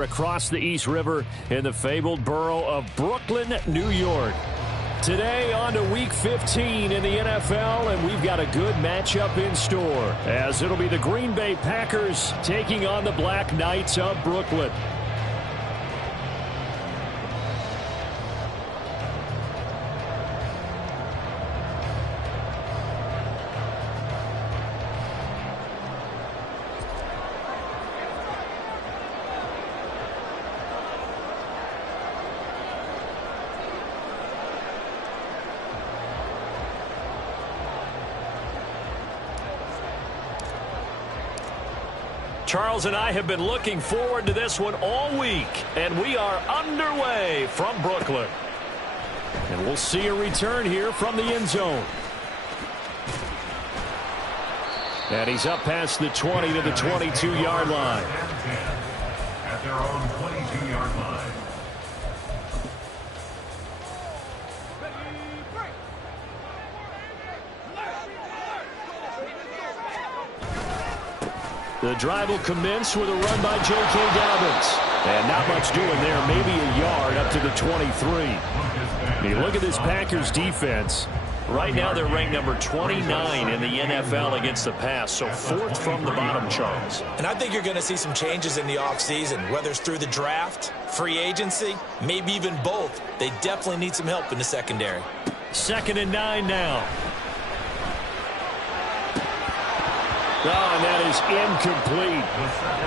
Across the East River in the fabled borough of Brooklyn, New York. Today on to Week 15 in the NFL, and we've got a good matchup in store, as it'll be the Green Bay Packers taking on the Black Knights of Brooklyn. Charles and I have been looking forward to this one all week, and we are underway from Brooklyn. And we'll see a return here from the end zone. And he's up past the 20 to the 22-yard line. At their own 22-yard line. The drive will commence with a run by J.K. Dobbins. And not much doing there, maybe a yard up to the 23. You look at this Packers defense. Right now they're ranked number 29 in the NFL against the pass, so fourth from the bottom, Charles. And I think you're going to see some changes in the offseason, whether it's through the draft, free agency, maybe even both. They definitely need some help in the secondary. 2nd and 9 now. Oh, and that is incomplete.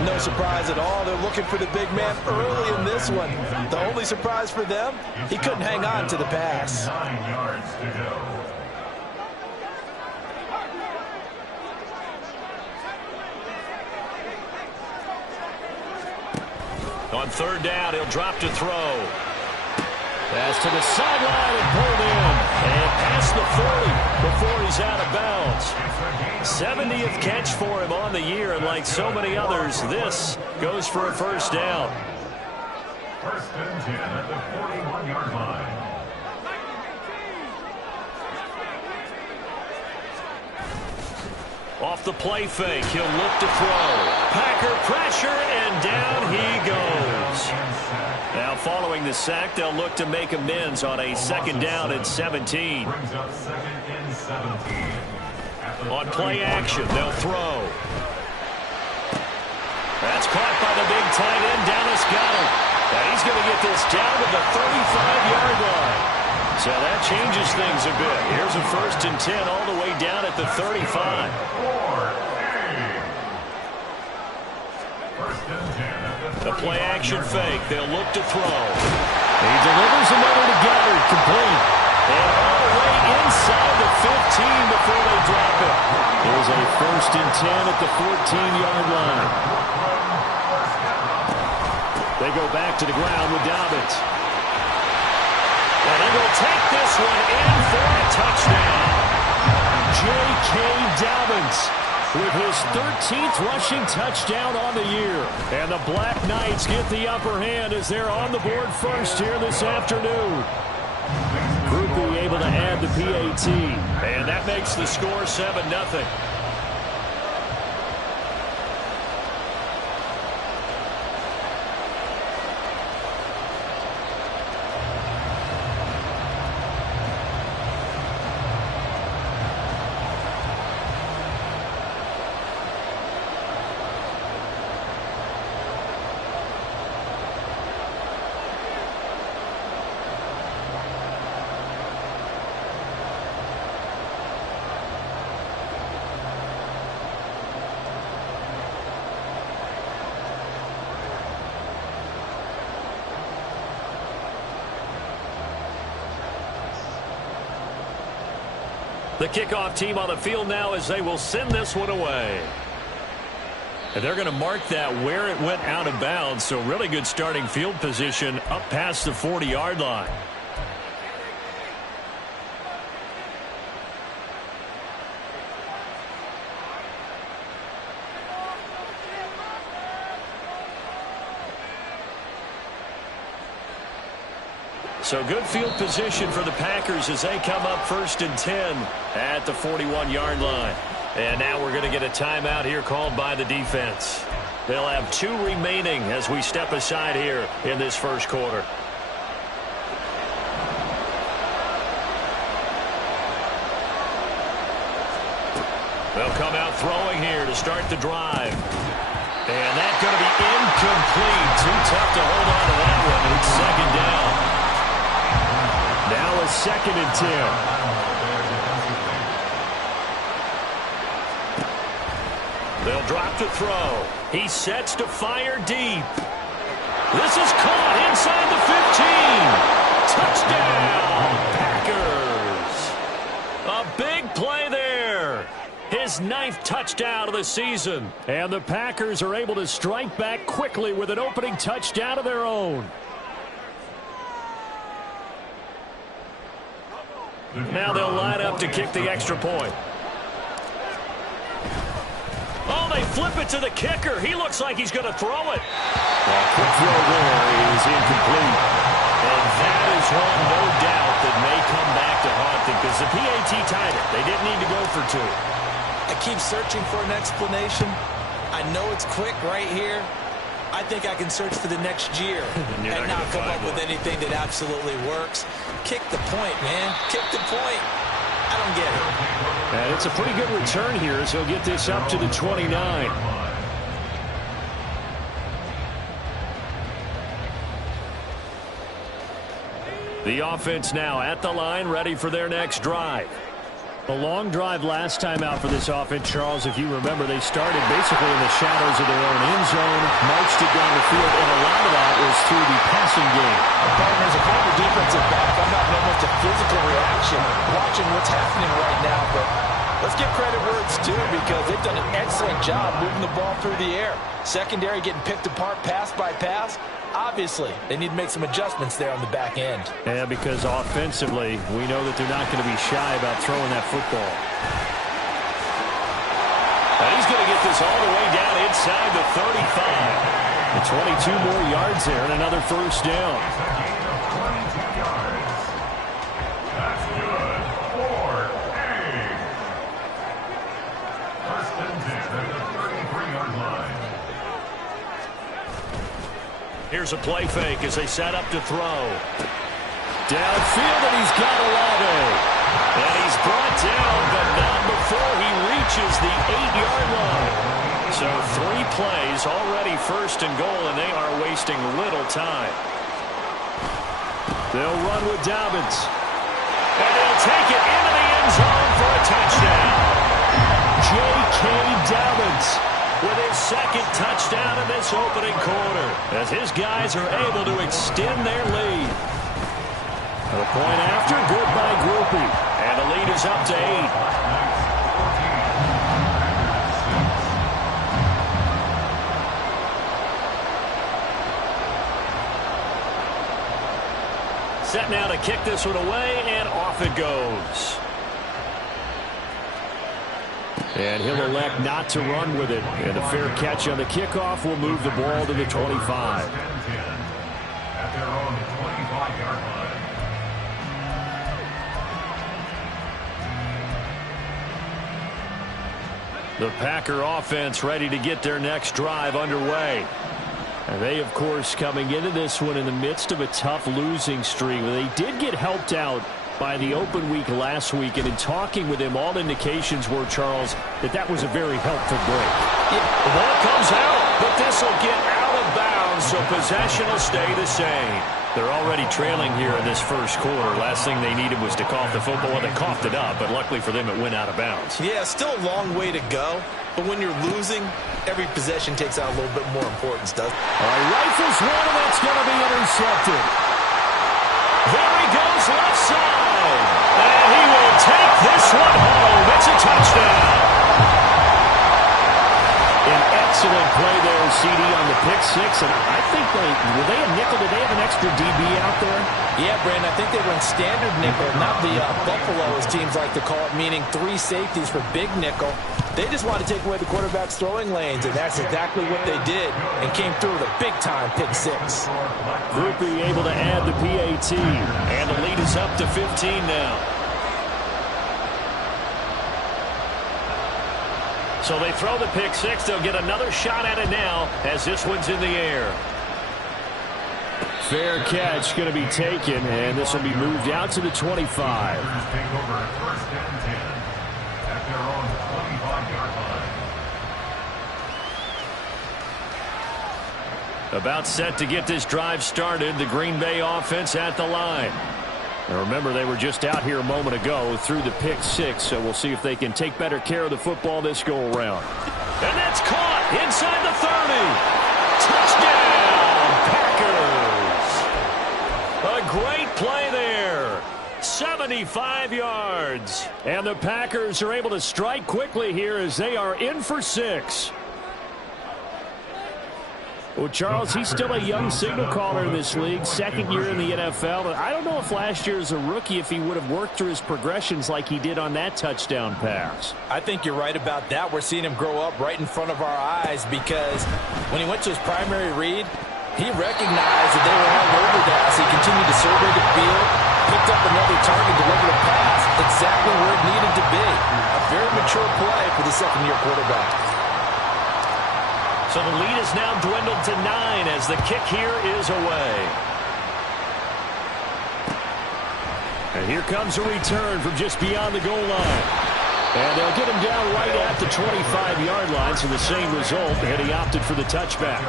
No surprise at all. They're looking for the big man early in this one. The only surprise for them, he couldn't hang on to the pass. 9 yards to go. On 3rd down, he'll drop to throw. Pass to the sideline and pulled in. And past the 40 before he's out of bounds. 70th catch for him on the year, and like so many others, this goes for a first down. 1st and 10 at the 41-yard line. Off the play fake, he'll look to throw. Packer pressure, and down he goes. Now following the sack, they'll look to make amends on a 2nd down and 17. Brings up 2nd and 17. On play action, they'll throw. That's caught by the big tight end, Dallas Goedert. And he's going to get this down to the 35-yard line. So that changes things a bit. Here's a 1st and 10 all the way down at the 35. 1st and 10 at the 35. The play action fake, they'll look to throw. He delivers another to Goedert, complete. And all the way inside the 15 before they drop it. There's a 1st and 10 at the 14-yard line. They go back to the ground with Dobbins. And he will take this one in for a touchdown. J.K. Dobbins with his 13th rushing touchdown on the year. And the Black Knights get the upper hand as they're on the board first here this afternoon. Group able to add the PAT. And that makes the score 7-0. The kickoff team on the field now as they will send this one away. And they're going to mark that where it went out of bounds, so really good starting field position up past the 40-yard line. So good field position for the Packers as they come up 1st and 10 at the 41-yard line. And now we're going to get a timeout here called by the defense. They'll have 2 remaining as we step aside here in this first quarter. They'll come out throwing here to start the drive. And that's going to be incomplete. Too tough to hold on to that one. It's second down. Now a 2nd and 10. They'll drop to throw. He sets to fire deep. This is caught inside the 15. Touchdown, Packers. A big play there. His 9th touchdown of the season. And the Packers are able to strike back quickly with an opening touchdown of their own. Now they'll line up to kick the extra point. Oh, they flip it to the kicker. He looks like he's going to throw it. Well, quick throw there is incomplete. And that is one, no doubt, that may come back to haunt them because the PAT tied it. They didn't need to go for 2. I keep searching for an explanation. I know it's quick right here. I think I can search for the next year and not come up with anything that absolutely works. Kick the point, man. Kick the point. I don't get it. And it's a pretty good return here as he'll get this up to the 29. The offense now at the line, ready for their next drive. A long drive last time out for this offense, Charles. If you remember, they started basically in the shadows of their own end zone, marched it down the field, and a lot of that was through the passing game. Partners, if I'm the defensive back, I'm not that much a physical reaction watching what's happening right now, but let's give credit where it's due because they've done an excellent job moving the ball through the air. Secondary getting picked apart pass by pass. Obviously, they need to make some adjustments there on the back end. Yeah, because offensively, we know that they're not going to be shy about throwing that football. And he's going to get this all the way down inside the 35. The 22 more yards there and another first down. That's good for A. First and 10 at the 33-yard line. Here's a play fake as they set up to throw. Downfield, and he's got Olave. And he's brought down, but not before he reaches the 8-yard line. So 3 plays, already first and goal, and they are wasting little time. They'll run with Dobbins. And he'll take it into the end zone for a touchdown. J.K. Dobbins with his 2nd touchdown in this opening quarter, as his guys are able to extend their lead. The point after, good by Groupie. And the lead is up to 8. Set now to kick this one away, and off it goes. And he'll elect not to run with it. And a fair catch on the kickoff will move the ball to the 25. At their own 25-yard line. The Packer offense ready to get their next drive underway. And they, of course, coming into this one in the midst of a tough losing streak. They did get helped out by the open week last week, and in talking with him, all indications were, Charles, that was a very helpful break. The ball comes out, but this will get out of bounds, so possession will stay the same. They're already trailing here in this first quarter. Last thing they needed was to cough the football. They coughed it up, but luckily for them, it went out of bounds. Yeah, still a long way to go, but when you're losing, every possession takes out a little bit more importance, doesn't it? All right, rifles one, and that's going to be intercepted. There he goes, left side. And he will take this one home. It's a touchdown. An excellent play there, CD, on the pick six. And I think were they a nickel? Did they have an extra DB out there? Yeah, Brandon, I think they run standard nickel, not the Buffalo, as teams like to call it, meaning 3 safeties for big nickel. They just want to take away the quarterback's throwing lanes, and that's exactly what they did, and came through with a big-time pick six. Groupie able to add the PAT, and the lead is up to 15 now. So they throw the pick six. They'll get another shot at it now as this one's in the air. Fair catch going to be taken, and this will be moved out to the 25. Take over at first and 10 at their own 25-yard line. About set to get this drive started. The Green Bay offense at the line. Now remember, they were just out here a moment ago through the pick six, so we'll see if they can take better care of the football this go-around. And that's caught inside the 30. Touchdown, Packers! A great play there. 75 yards. And the Packers are able to strike quickly here as they are in for 6. Well, Charles, he's still a young signal caller in this league, second year in the NFL. And I don't know if last year as a rookie, if he would have worked through his progressions like he did on that touchdown pass. I think you're right about that. We're seeing him grow up right in front of our eyes because when he went to his primary read, he recognized that they were all over that as he continued to survey the field, picked up another target, delivered a pass exactly where it needed to be. A very mature play for the second-year quarterback. So the lead is now dwindled to 9 as the kick here is away. And here comes a return from just beyond the goal line. And they'll get him down right at the 25-yard line, so the same result, and he opted for the touchback.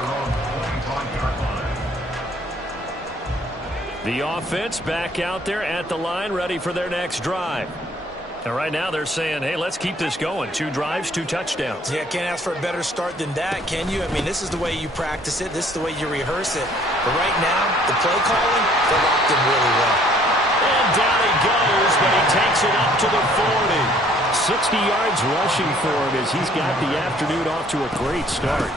The offense back out there at the line, ready for their next drive. And right now they're saying, hey, let's keep this going. 2 drives, 2 touchdowns. Yeah, can't ask for a better start than that, can you? I mean, this is the way you practice it. This is the way you rehearse it. But right now, the play calling, they're locked in really well. And down he goes, but he takes it up to the 40. 60 yards rushing for him as he's got the afternoon off to a great start.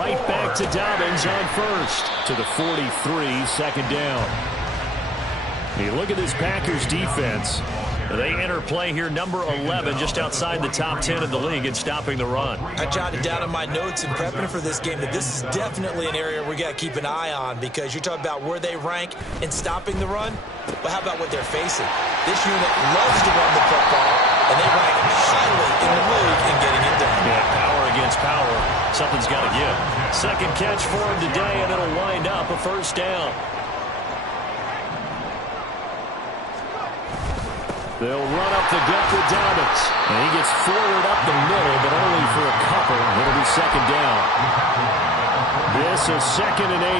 Right back to Dobbins on first. To the 43, second down. You look at this Packers defense. They enter play here, number 11, just outside the top 10 in the league in stopping the run. I jotted down in my notes in prepping for this game that this is definitely an area we got to keep an eye on because you're talking about where they rank in stopping the run. But how about what they're facing? This unit loves to run the football, and they rank highly in the league in getting it done. Yeah, power against power. Something's got to give. Second catch for him today, and it'll wind up a first down. They'll run up the gut with Dobbins. And he gets forward up the middle, but only for a couple. It'll be second down. This is 2nd and 8.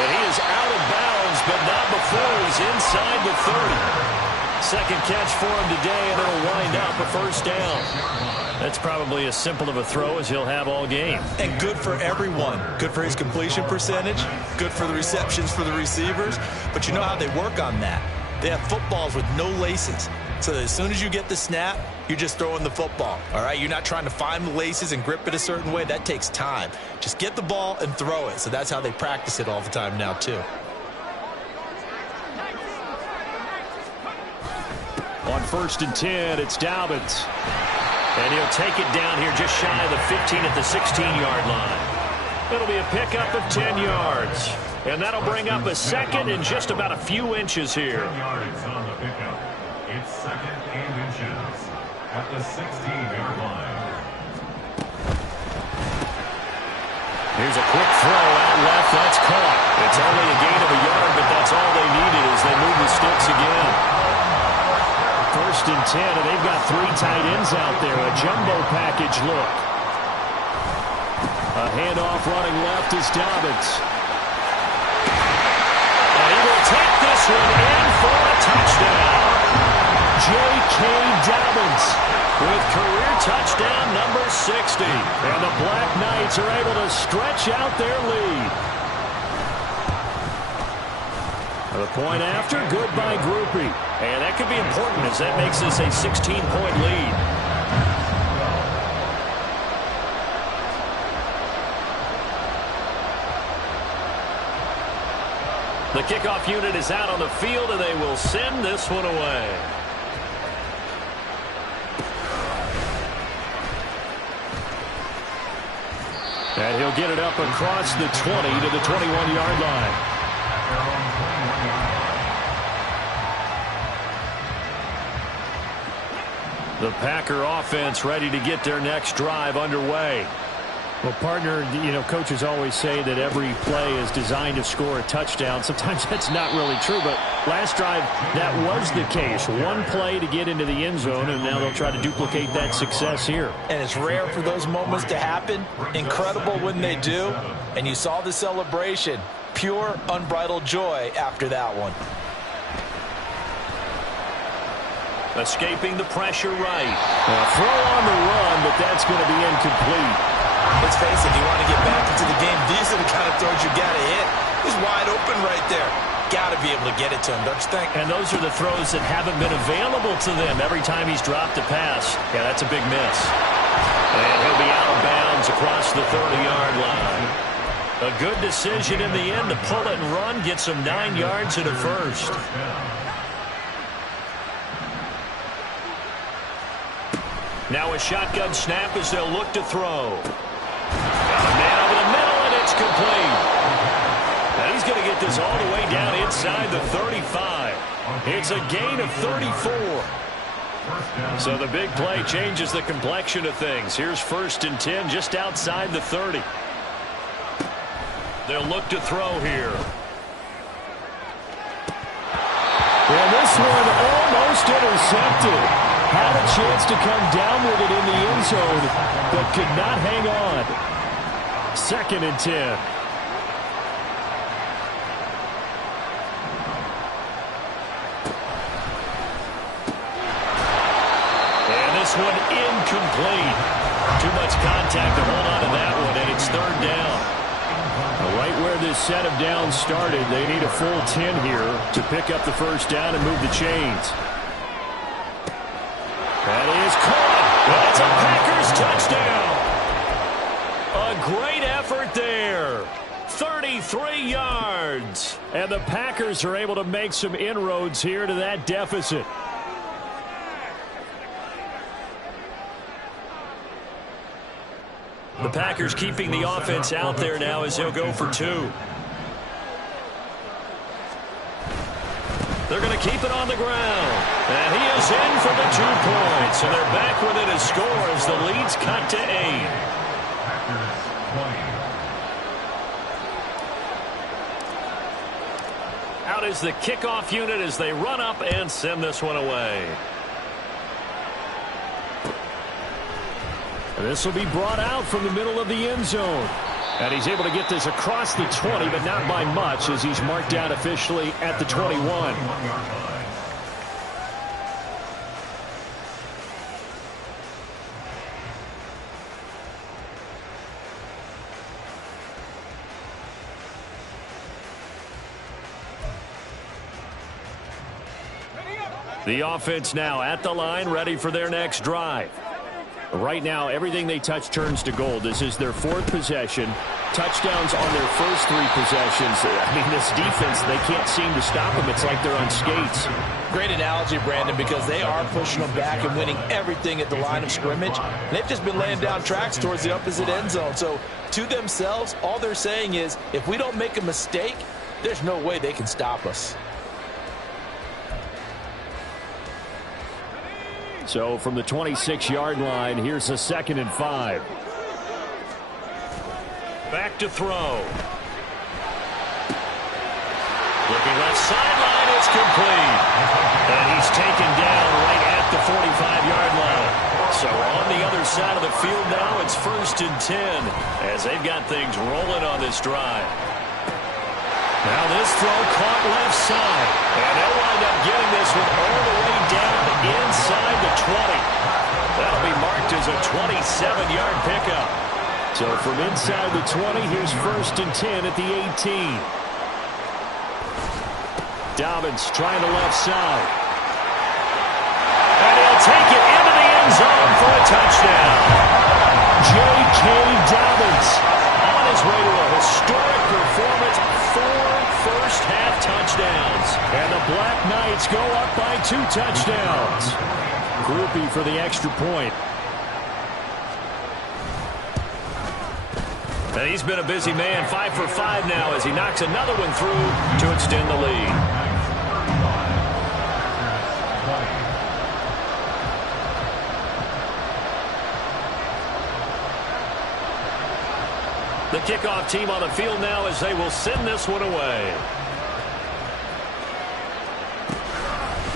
And he is out of bounds, but not before he's inside the 30. Second catch for him today, and it'll wind up a first down. That's probably as simple of a throw as he'll have all game. And good for everyone. Good for his completion percentage. Good for the receptions for the receivers. But you know how they work on that. They have footballs with no laces. So that as soon as you get the snap, you're just throwing the football. All right? You're not trying to find the laces and grip it a certain way. That takes time. Just get the ball and throw it. So that's how they practice it all the time now, too. On 1st and 10, it's Dobbins. And he'll take it down here just shy of the 15 at the 16-yard line. It'll be a pickup of 10 yards. And that'll bring up a second and just about a few inches here. 10 yards on the pickup. It's 2nd and inches at the 16-yard line. Here's a quick throw out left. That's caught. It's only a gain of a yard, but that's all they needed as they move the sticks again. 1st and 10, and they've got 3 tight ends out there. A jumbo package look. A handoff running left is Dobbins. And he will take this one in for a touchdown. J.K. Dobbins with career touchdown number 60. And the Black Knights are able to stretch out their lead. The point after, good by Groupie. And that could be important as that makes this a 16-point lead. The kickoff unit is out on the field, and they will send this one away. And he'll get it up across the 20 to the 21-yard line. The Packer offense ready to get their next drive underway. Well, partner, coaches always say that every play is designed to score a touchdown. Sometimes that's not really true, but last drive, that was the case. One play to get into the end zone, and now they'll try to duplicate that success here. And it's rare for those moments to happen. Incredible when they do. And you saw the celebration. Pure, unbridled joy after that one. Escaping the pressure right. Throw on the run, but that's going to be incomplete. Let's face it, you want to get back into the game. These are the kind of throws you got to hit. He's wide open right there. Got to be able to get it to him, don't you think? And those are the throws that haven't been available to them every time he's dropped a pass. Yeah, that's a big miss. And he'll be out of bounds across the 30-yard line. A good decision in the end to pull it and run, get some 9 yards and a first. Now a shotgun snap as they'll look to throw. Got a man over the middle, and it's complete. And he's going to get this all the way down inside the 35. It's a gain of 34. So the big play changes the complexion of things. Here's 1st and 10 just outside the 30. They'll look to throw here. And this one almost intercepted. Had a chance to come down with it in the end zone, but could not hang on. 2nd and 10. And this one incomplete. Too much contact to hold on to that one, and it's 3rd down. Right where this set of downs started, they need a full 10 here to pick up the 1st down and move the chains. That is caught. That's a Packers touchdown. A great effort there. 33 yards. And the Packers are able to make some inroads here to that deficit. The Packers keeping the offense out there now as he'll go for 2. They're going to keep it on the ground. And he is in for the 2 points. And they're back within a score as the lead's cut to 8. Out is the kickoff unit as they run up and send this one away. And this will be brought out from the middle of the end zone. And he's able to get this across the 20, but not by much as he's marked out officially at the 21. The offense now at the line, ready for their next drive. Right now, everything they touch turns to gold. This is their 4th possession. Touchdowns on their first 3 possessions. I mean, this defense, they can't seem to stop them. It's like they're on skates. Great analogy, Brandon, because they are pushing them back and winning everything at the line of scrimmage. They've just been laying down tracks towards the opposite end zone. So, to themselves, all they're saying is, if we don't make a mistake, there's no way they can stop us. So from the 26-yard line, here's a 2nd and 5. Back to throw. Looking left sideline, it's complete. And he's taken down right at the 45-yard line. So on the other side of the field now, it's 1st and 10 as they've got things rolling on this drive. Now this throw caught left side. And they'll wind up getting this one all the way down inside the 20. That'll be marked as a 27-yard pickup. So from inside the 20, here's 1st and 10 at the 18. Dobbins trying to left side. And he'll take it into the end zone for a touchdown. J.K. Dobbins on his way to a historic performance. 4 first-half touchdowns. And the Black Knights go up by 2 touchdowns. Groupie for the extra point. And he's been a busy man, 5 for 5 now as he knocks another one through to extend the lead. The kickoff team on the field now as they will send this one away.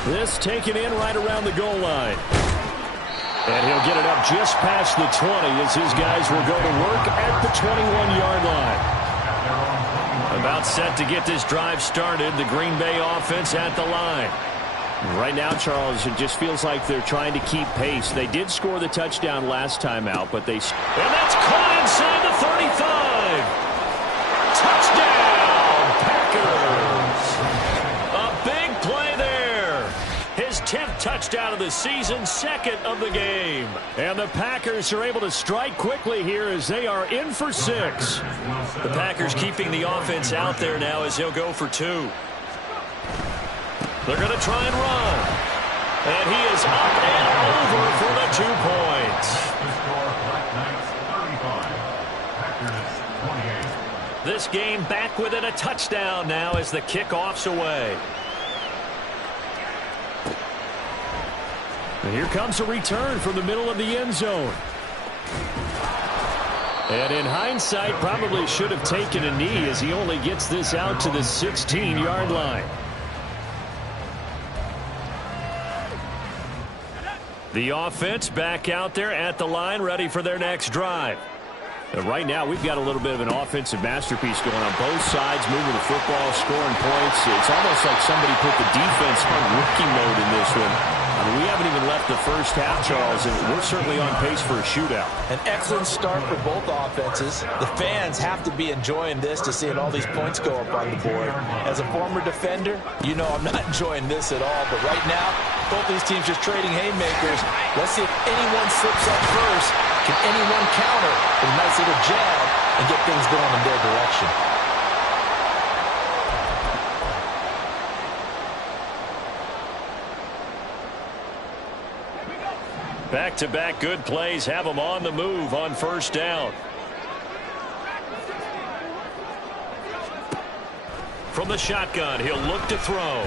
This taken in right around the goal line. And he'll get it up just past the 20 as his guys will go to work at the 21-yard line. About set to get this drive started. The Green Bay offense at the line. Right now, Charles, it just feels like they're trying to keep pace. They did score the touchdown last time out, but they... And that's caught inside the 35. Touchdown, Packers. A big play there. His 10th touchdown of the season, second of the game. And the Packers are able to strike quickly here as they are in for 6. The Packers keeping the offense out there now as they'll go for 2. They're going to try and run. And he is up and over for the 2 points. This game back within a touchdown now as the kickoff's away. And here comes a return from the middle of the end zone. And in hindsight, probably should have taken a knee as he only gets this out to the 16-yard line. The offense back out there at the line, ready for their next drive. And right now, we've got a little bit of an offensive masterpiece going on both sides, moving the football, scoring points. It's almost like somebody put the defense on rookie mode in this one. I mean, we haven't even left the first half, Charles, and we're certainly on pace for a shootout. An excellent start for both offenses. The fans have to be enjoying this to seeing all these points go up on the board. As a former defender, you know I'm not enjoying this at all. But right now, both these teams just trading haymakers. Let's see if anyone slips up first. Can anyone counter with a nice little jab and get things going in their direction? Back-to-back good plays have them on the move on first down. From the shotgun, he'll look to throw.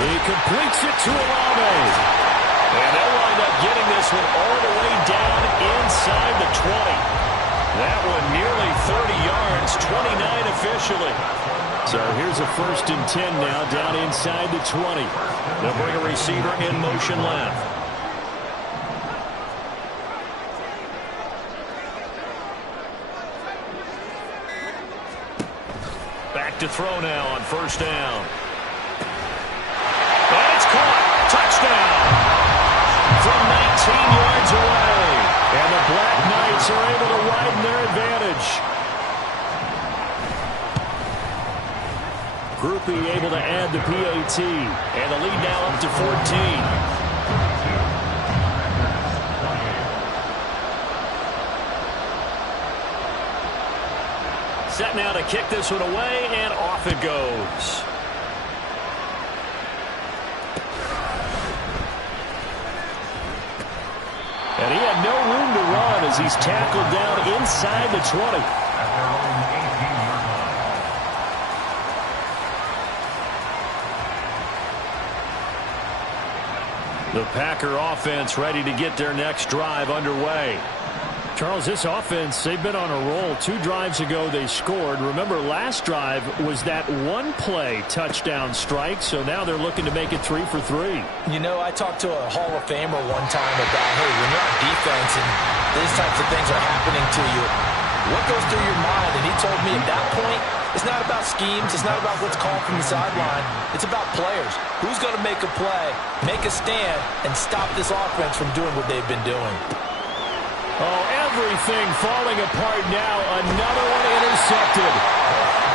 He completes it to Olave. And they'll wind up getting this one all the way down inside the 20. That one nearly 30 yards, 29 officially. So here's a 1st and 10 now down inside the 20. They'll bring a receiver in motion left. Back to throw now on first down. And it's caught. Touchdown. From 19 yards away. And the Black Knights are able to widen their advantage. Groupie able to add the PAT. And the lead now up to 14. Set now to kick this one away, and off it goes. And he had no room to run as he's tackled down inside the 20. The Packer offense ready to get their next drive underway. Charles, this offense, they've been on a roll. 2 drives ago, they scored. Remember, last drive was that one-play touchdown strike, so now they're looking to make it 3 for 3. You know, I talked to a Hall of Famer one time about, hey, when you're on defense and these types of things are happening to you, what goes through your mind? And he told me at that point, it's not about schemes. It's not about what's called from the sideline. It's about players. Who's going to make a play, make a stand, and stop this offense from doing what they've been doing? Oh, everything falling apart now. Another one intercepted.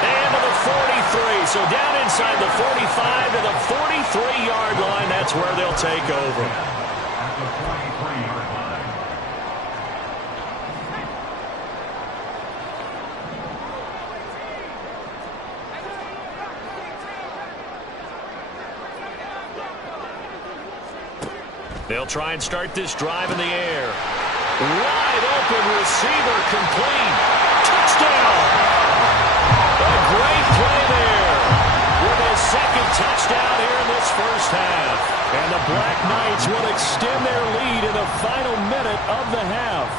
And to the 43. So down inside the 45 to the 43-yard line. That's where they'll take over. At the 43-yard line. They'll try and start this drive in the air. Wide open receiver, complete. Touchdown! A great play there with his second touchdown here in this first half. And the Black Knights will extend their lead in the final minute of the half.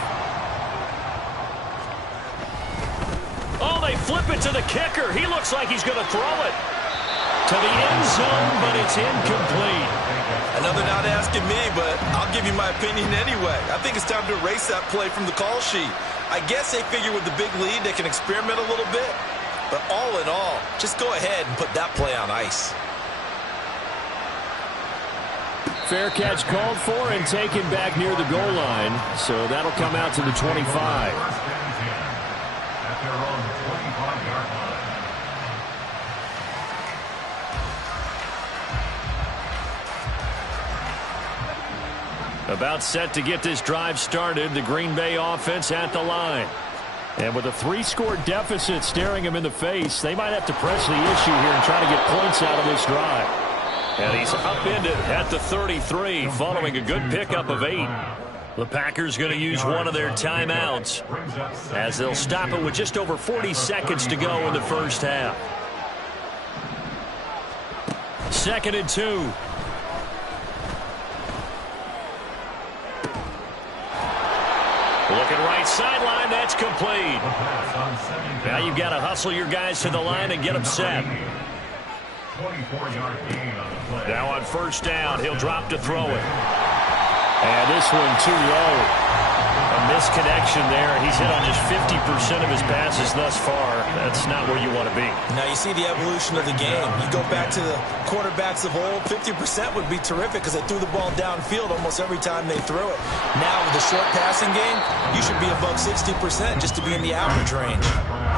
Oh, they flip it to the kicker. He looks like he's going to throw it to the end zone, but it's incomplete. Another not asking me, but I'll give you my opinion anyway. I think it's time to erase that play from the call sheet. I guess they figure with the big lead they can experiment a little bit. But all in all, just go ahead and put that play on ice. Fair catch called for and taken back near the goal line. So that'll come out to the 25. At their own 25-yard line. About set to get this drive started, the Green Bay offense at the line. And with a 3-score deficit staring him in the face, they might have to press the issue here and try to get points out of this drive. And he's upended at the 33 following a good pickup of 8. The Packers going to use one of their timeouts as they'll stop it with just over 40 seconds to go in the first half. 2nd and 2. Looking right sideline, that's complete. Now you've got to hustle your guys to the line and get them set. 24-yard gain on the play. Now on first down, he'll drop to throw it. And this one too low. A misconnection there. He's hit on just 50% of his passes thus far. That's not where you want to be. Now you see the evolution of the game. You go back to the quarterbacks of old, 50% would be terrific because they threw the ball downfield almost every time they threw it. Now with the short passing game, you should be above 60% just to be in the average range.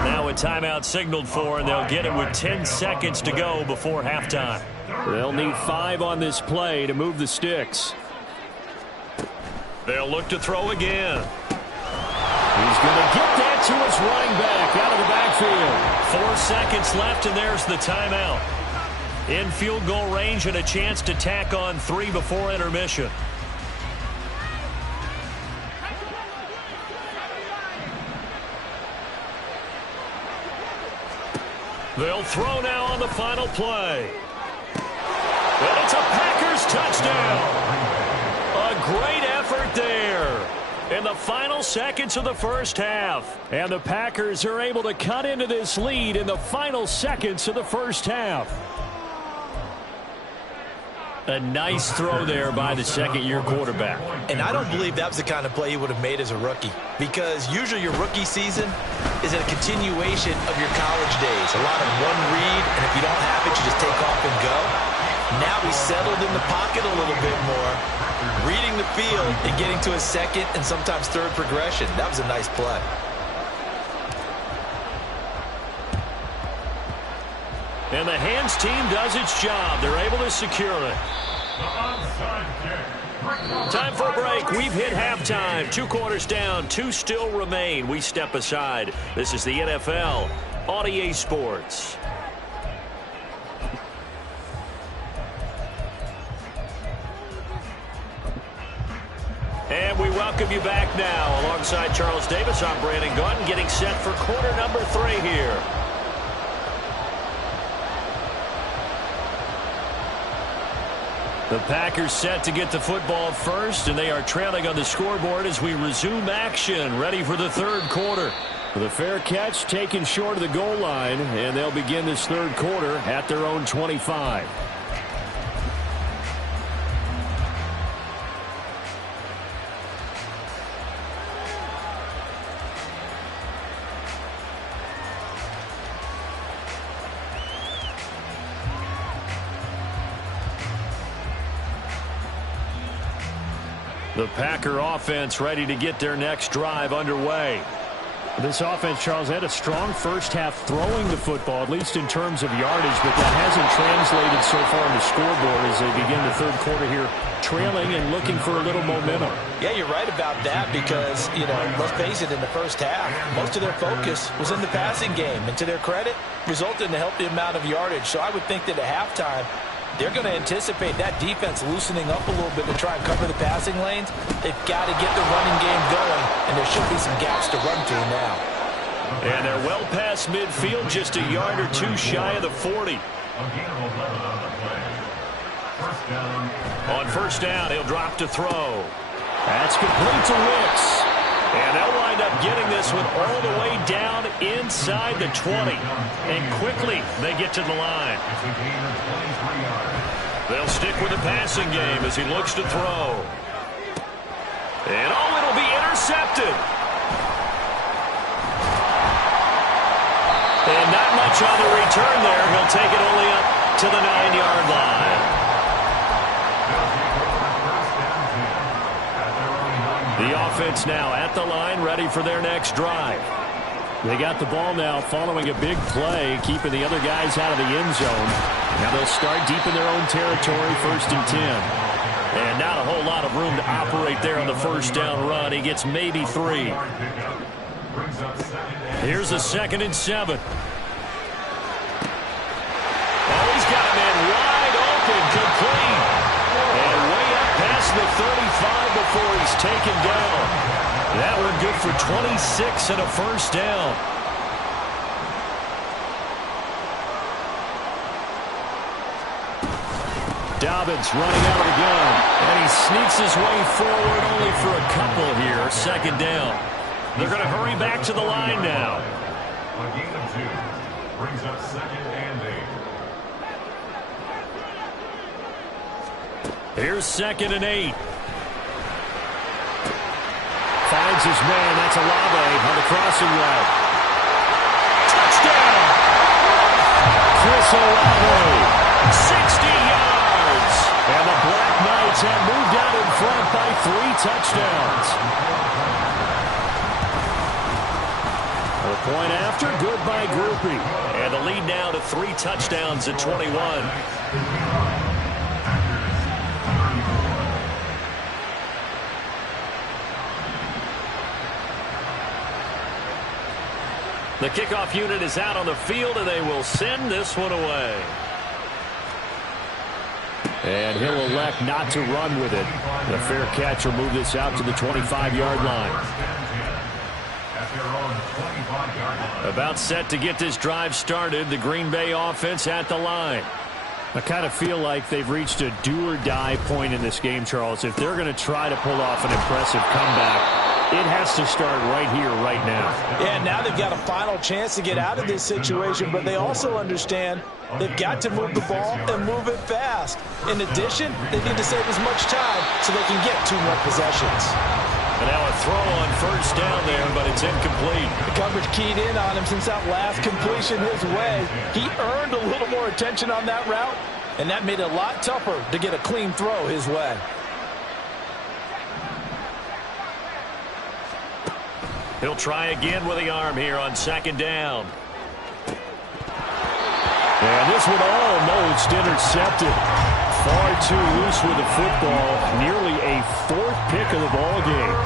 Now a timeout signaled for, and they'll get it with 10 seconds to go before halftime. They'll need 5 on this play to move the sticks. They'll look to throw again. He's going to get that to his running back out of the backfield. 4 seconds left, and there's the timeout. In field goal range and a chance to tack on 3 before intermission. They'll throw now on the final play. And it's a Packers touchdown. A great effort there in the final seconds of the first half. And the Packers are able to cut into this lead in the final seconds of the first half. A nice throw there by the second-year quarterback. And I don't believe that was the kind of play he would have made as a rookie, because usually your rookie season is a continuation of your college days. A lot of one read, and if you don't have it, you just take off and go. Now he's settled in the pocket a little bit more, reading the field and getting to his second and sometimes third progression. That was a nice play. And the hands team does its job. They're able to secure it. Time for a break. We've hit halftime. 2 quarters down. 2 still remain. We step aside. This is the NFL on EA Sports. And we welcome you back now. Alongside Charles Davis, I'm Brandon Gunn, getting set for quarter number 3 here. The Packers set to get the football first, and they are trailing on the scoreboard as we resume action, ready for the third quarter. The fair catch taken short of the goal line, and they'll begin this third quarter at their own 25. The Packer offense ready to get their next drive underway. This offense, Charles, had a strong first half throwing the football, at least in terms of yardage, but that hasn't translated so far in the scoreboard as they begin the third quarter here, trailing and looking for a little momentum. Yeah, you're right about that because, let's face it, in the first half, most of their focus was in the passing game. And to their credit, resulted in a healthy amount of yardage. So I would think that at halftime, They're going to anticipate that defense loosening up a little bit to try and cover the passing lanes. They've got to get the running game going, and there should be some gaps to run through now. And they're well past midfield, just a yard or two shy of the 40. On first down, he'll drop to throw. That's complete to Wicks. And they'll wind up getting this one all the way down inside the 20. And quickly, they get to the line. They'll stick with the passing game as he looks to throw. And it'll be intercepted. And not much on the return there. He'll take it only up to the 9-yard line. The offense now at the line, ready for their next drive. They got the ball now following a big play, keeping the other guys out of the end zone. Now they'll start deep in their own territory, 1st and 10. And not a whole lot of room to operate there on the first down run. He gets maybe 3. Here's a 2nd and 7. Oh, he's got a man wide open, complete. And way up past the 35 before he's taken down. That one good for 26 and a first down. Dobbins running out of the gun. And he sneaks his way forward only for a couple here. 2nd down. They're going to hurry back to the line now. A gain of 2 brings up 2nd and 8. Here's 2nd and 8. Finds his man. That's Olave on the crossing route. Touchdown! Chris Olave, 60 yards. And the Black Knights have moved out in front by 3 touchdowns. The point after, good by Groupie. And the lead now to 3 touchdowns at 21. The kickoff unit is out on the field, and they will send this one away. And he'll elect not to run with it. The fair catch will move this out to the 25-yard line. About set to get this drive started, the Green Bay offense at the line. I kind of feel like they've reached a do-or-die point in this game, Charles. If they're going to try to pull off an impressive comeback, it has to start right here, right now. Yeah, now they've got a final chance to get out of this situation, but they also understand they've got to move the ball and move it fast. In addition, they need to save as much time so they can get 2 more possessions. And now a throw on first down there, but it's incomplete. The coverage keyed in on him since that last completion his way. He earned a little more attention on that route, and that made it a lot tougher to get a clean throw his way. He'll try again with the arm here on 2nd down. And this one almost intercepted. Far too loose with the football. Nearly a 4th pick of the ball game.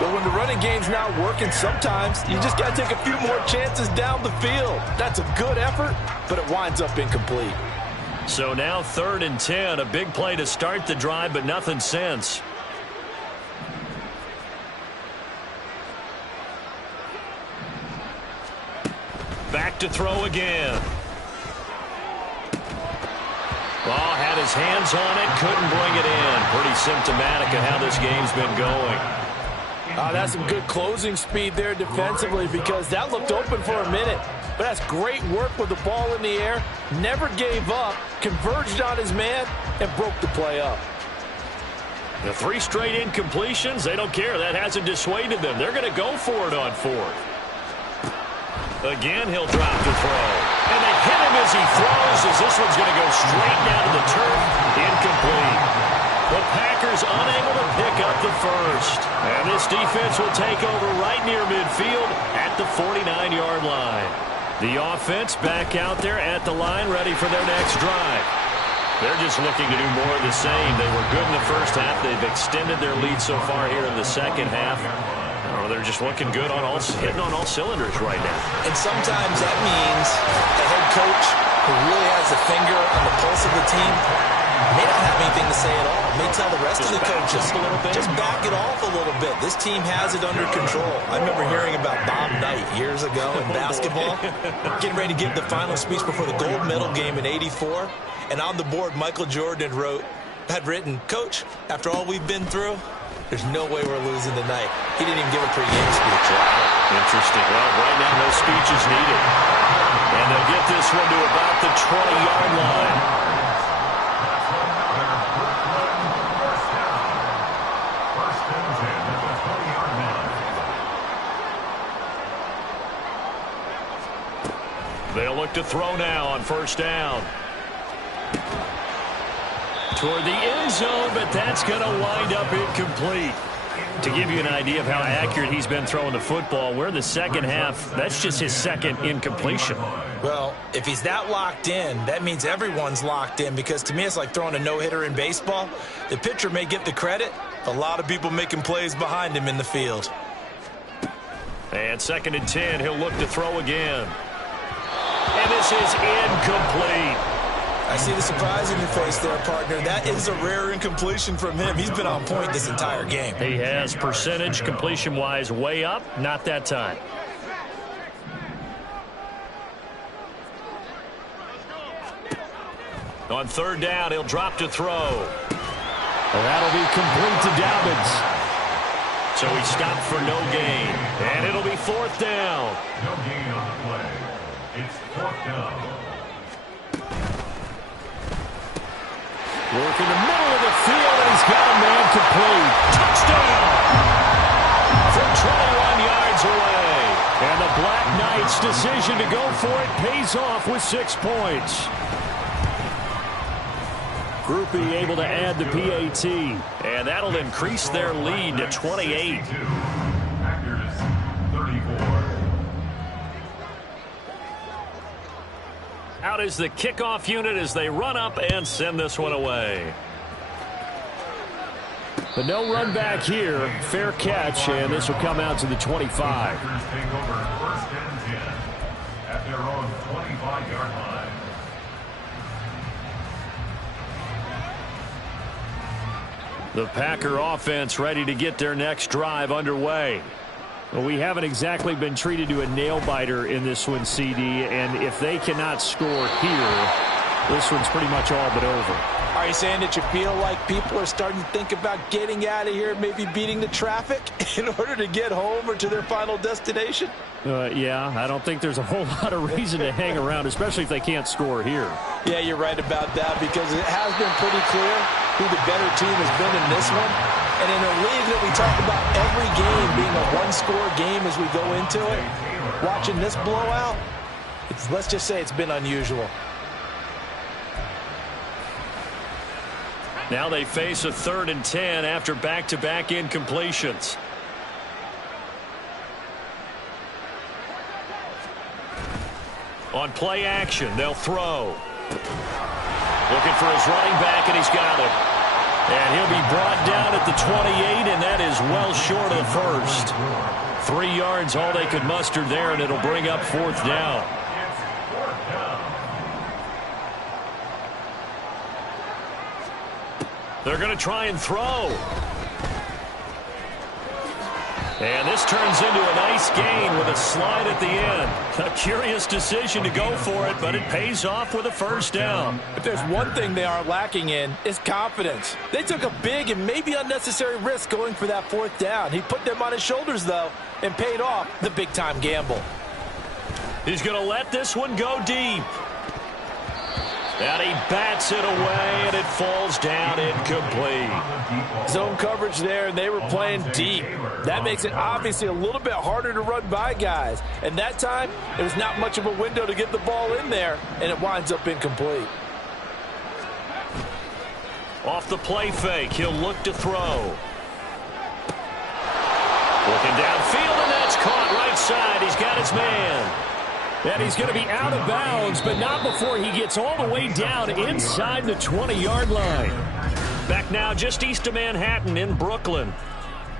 But when the running game's not working, sometimes you just got to take a few more chances down the field. That's a good effort, but it winds up incomplete. So now 3rd and 10. A big play to start the drive, but nothing since. Back to throw again. Ball had his hands on it, couldn't bring it in. Pretty symptomatic of how this game's been going. That's some good closing speed there defensively, because that looked open for a minute. But that's great work with the ball in the air. Never gave up, converged on his man, and broke the play up. The 3 straight incompletions, they don't care. That hasn't dissuaded them. They're going to go for it on 4th. Again, he'll drop to throw. And they hit him as he throws, as this one's going to go straight down to the turf. Incomplete. The Packers unable to pick up the first. And this defense will take over right near midfield at the 49-yard line. The offense back out there at the line, ready for their next drive. They're just looking to do more of the same. They were good in the first half. They've extended their lead so far here in the second half. They're just looking good on hitting on all cylinders right now. And sometimes that means the head coach who really has a finger on the pulse of the team, may not have anything to say at all. May tell the rest of the coaches, just back it off a little bit. This team has it under control. I remember hearing about Bob Knight years ago in basketball, getting ready to give the final speech before the gold medal game in '84. And on the board, Michael Jordan had written, "Coach, after all we've been through, there's no way we're losing tonight." He didn't even give a pregame speech. Interesting. Well, right now, no speech is needed. And they'll get this one to about the 20-yard line. They'll look to throw now on first down. Toward the end zone, but that's going to wind up incomplete. To give you an idea of how accurate he's been throwing the football, we're in the second half. That's just his second incompletion. Well, if he's that locked in, that means everyone's locked in, because to me it's like throwing a no-hitter in baseball. The pitcher may get the credit, a lot of people making plays behind him in the field. And 2nd and 10, he'll look to throw again. And this is incomplete. I see the surprise in your face there, partner. That is a rare incompletion from him. He's been on point this entire game. He has. Percentage completion-wise way up. Not that time. On 3rd down, he'll drop to throw. Well, that'll be complete to Dobbins. So he stopped for no gain. And it'll be 4th down. No gain on the play. It's 4th down. Work in the middle of the field, and he's got a man complete. Touchdown! From 21 yards away. And the Black Knights' decision to go for it pays off with 6 points. Groupie able to add the PAT. And that'll increase their lead to 28. Packers 34. Out is the kickoff unit as they run up and send this one away. But no run back here. Fair catch, and this will come out to the 25. Packers take over 1st and 10 at their own 25-yard line. The Packer offense ready to get their next drive underway. Well, we haven't exactly been treated to a nail-biter in this one, CD, and if they cannot score here, this one's pretty much all but over. Are you saying that you feel like people are starting to think about getting out of here, maybe beating the traffic in order to get home or to their final destination? Yeah, I don't think there's a whole lot of reason to hang around, especially if they can't score here. Yeah, you're right about that, because it has been pretty clear who the better team has been in this one. And in a league that we talk about every game being a one-score game as we go into it, watching this blowout, let's just say it's been unusual. Now they face a 3rd and 10 after back-to-back incompletions. On play action, they'll throw. Looking for his running back, and he's got it. And he'll be brought down at the 28, and that is well short of the first. 3 yards, all they could muster there, and it'll bring up 4th down. They're going to try and throw. And this turns into a nice gain with a slide at the end. A curious decision to go for it, but it pays off with a 1st down. If there's one thing they are lacking in, it's confidence. They took a big and maybe unnecessary risk going for that 4th down. He put them on his shoulders, though, and paid off the big-time gamble. He's going to let this one go deep. And he bats it away, and it falls down incomplete. Zone coverage there, and they were playing deep. That makes it obviously a little bit harder to run by guys. And that time, there was not much of a window to get the ball in there, and it winds up incomplete. Off the play fake, he'll look to throw. Looking downfield, and that's caught right side. He's got his man. And he's going to be out of bounds, but not before he gets all the way down inside the 20-yard line. Back now just east of Manhattan in Brooklyn.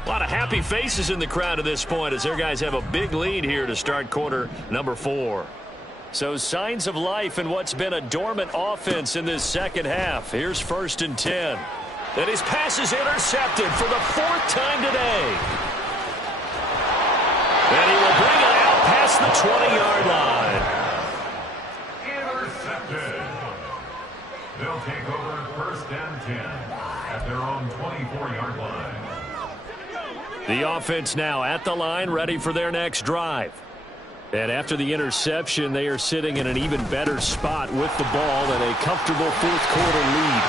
A lot of happy faces in the crowd at this point as their guys have a big lead here to start quarter number 4. So signs of life in what's been a dormant offense in this second half. Here's 1st and 10. And his pass is intercepted for the 4th time today. And he will bring it out past the 20-yard line. Intercepted. They'll take over 1st and 10 at their own 24-yard line. The offense now at the line, ready for their next drive. And after the interception, they are sitting in an even better spot with the ball and a comfortable 4th quarter lead.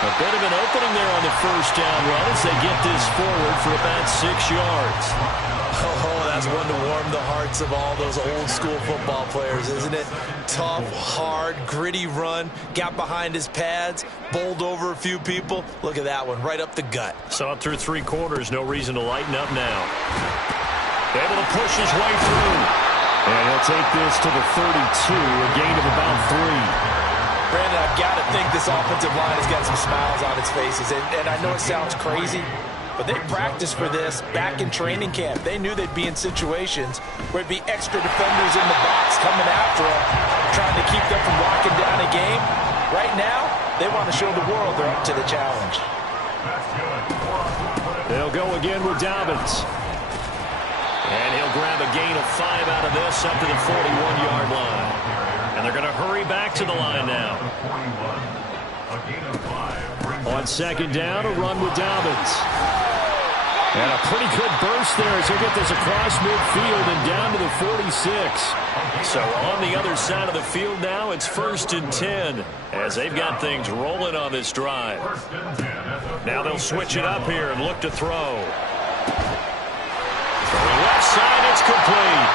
A bit of an opening there on the 1st down run as they get this forward for about 6 yards. Oh, that's one to warm the hearts of all those old school football players, isn't it? Tough, hard, gritty run, got behind his pads, bowled over a few people. Look at that one, right up the gut. Saw it through 3 quarters, no reason to lighten up now. Able to push his way through. And he'll take this to the 32, a gain of about 3. Brandon, I've got to think this offensive line has got some smiles on its faces. And I know it sounds crazy, but they practiced for this back in training camp. They knew they'd be in situations where it'd be extra defenders in the box coming after them, trying to keep them from locking down a game. Right now, they want to show the world they're up to the challenge. They'll go again with Dobbins. And he'll grab a gain of 5 out of this up to the 41-yard line. And they're going to hurry back to the line now. On 2nd down, a run with Dobbins. And a pretty good burst there as he'll get this across midfield and down to the 46. So on the other side of the field now, it's 1st and 10 as they've got things rolling on this drive. Now they'll switch it up here and look to throw. Left side, it's complete.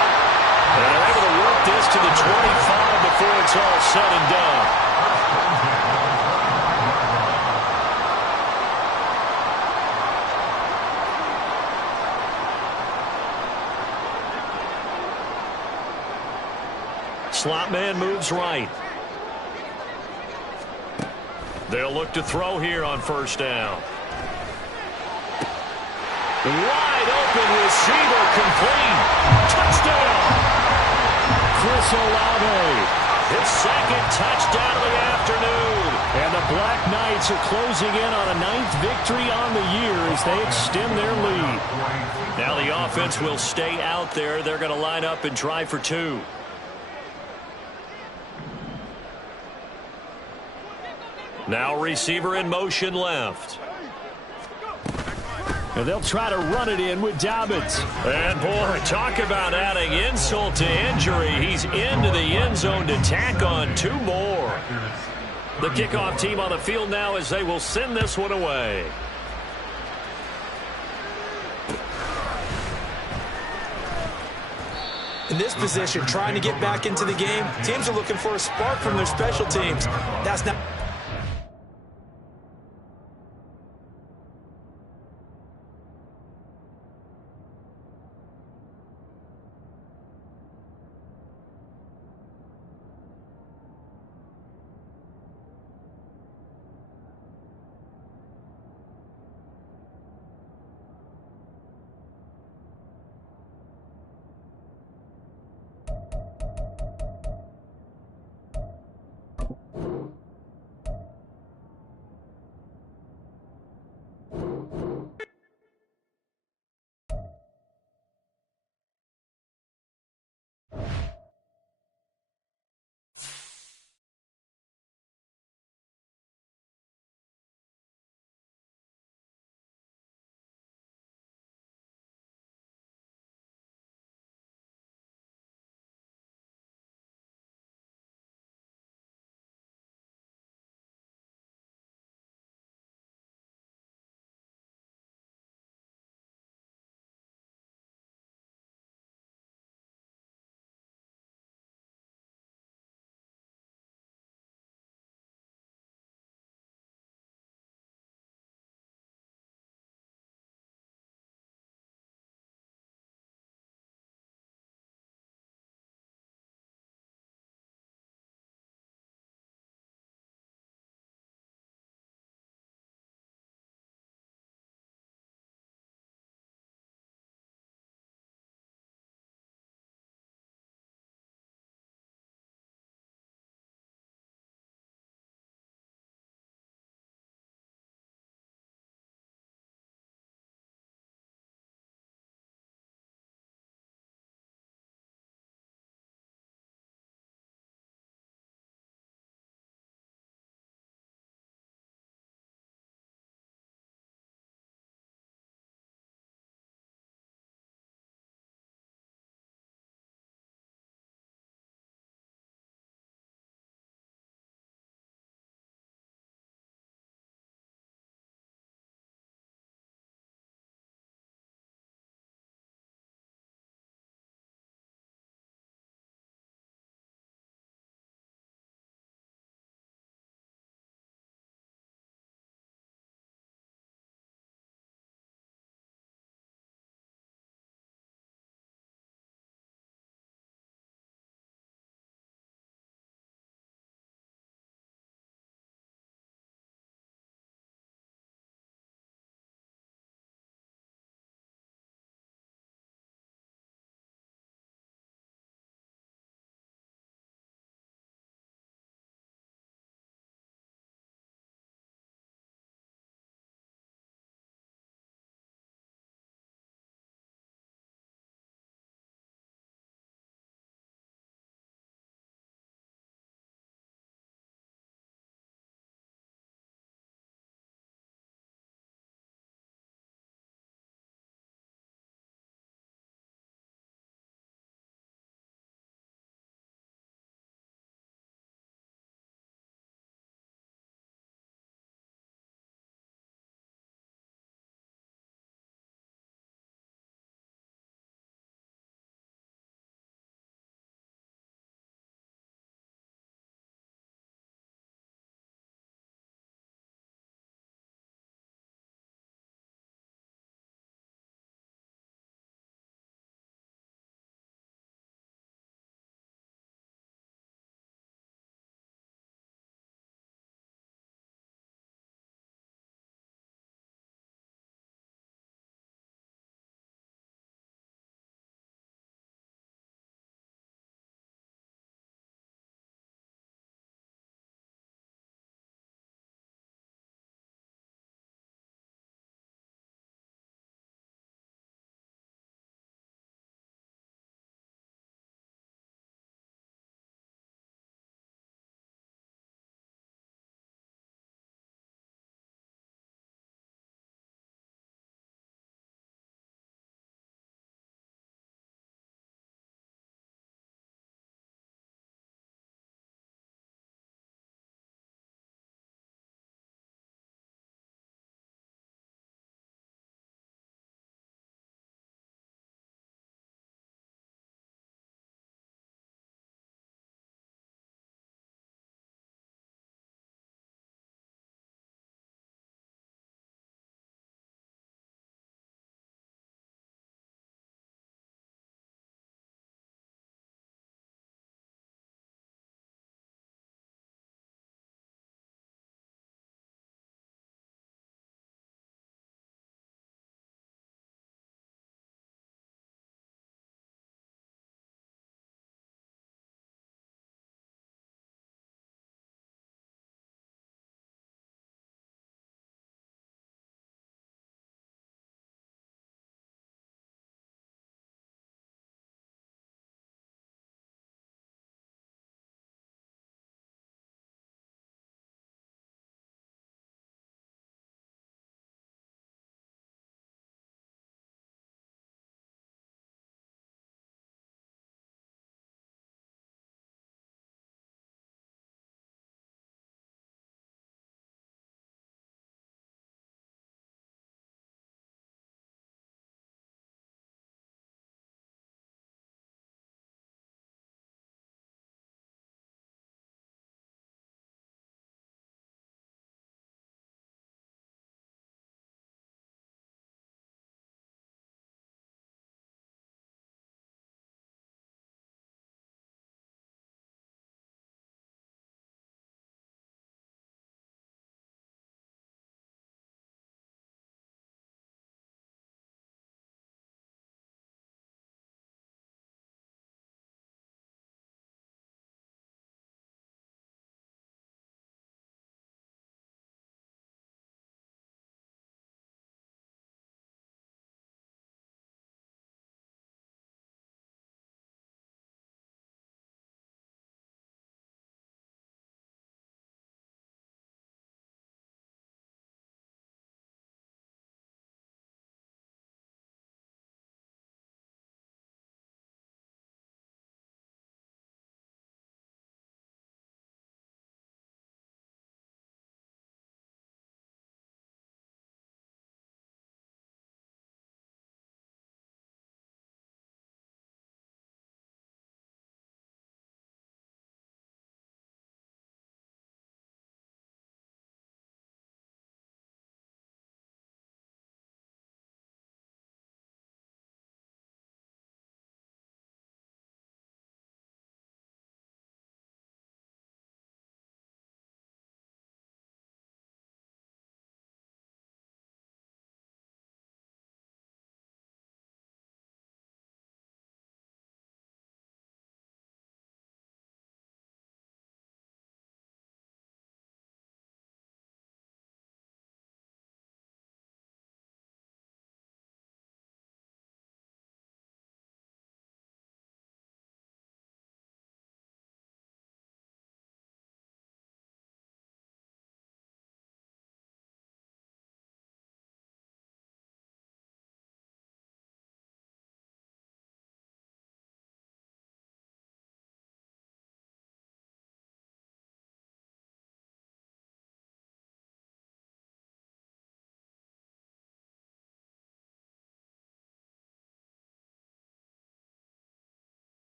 And they're able to work this to the 25 before it's all said and done. Slot man moves right. They'll look to throw here on 1st down. Wide open receiver, complete. Touchdown. Chris Olave. His 2nd touchdown of the afternoon. And the Black Knights are closing in on a 9th victory on the year as they extend their lead. Now the offense will stay out there. They're going to line up and try for 2. Now receiver in motion left. And they'll try to run it in with Dobbins. And, boy, talk about adding insult to injury. He's into the end zone to tack on 2 more. The kickoff team on the field now as they will send this one away. In this position, trying to get back into the game, teams are looking for a spark from their special teams. That's not...